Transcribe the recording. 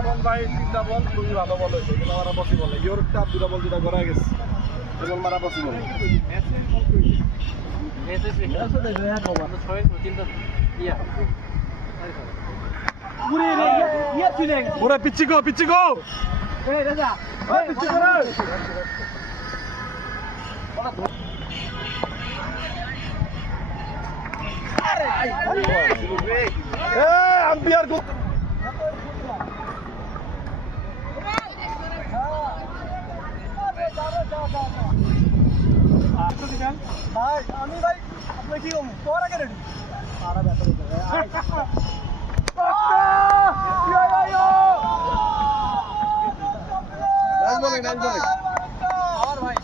এবং ভাই 3টা বল খুবই ভালো বল হয়েছে, এগুলো মারা পসিবল। ইওর একটা 2টা বল যেটা করা গেছে এগুলো মারা পসিবল। ওরে পিচ্ছি গো, পিচ্ছি গো, পিচ্ছি করে আম্পিয়ার ভাই আমি ভাই আপনি কি তোর আগে রেডি সারা ব্যাপার ভাই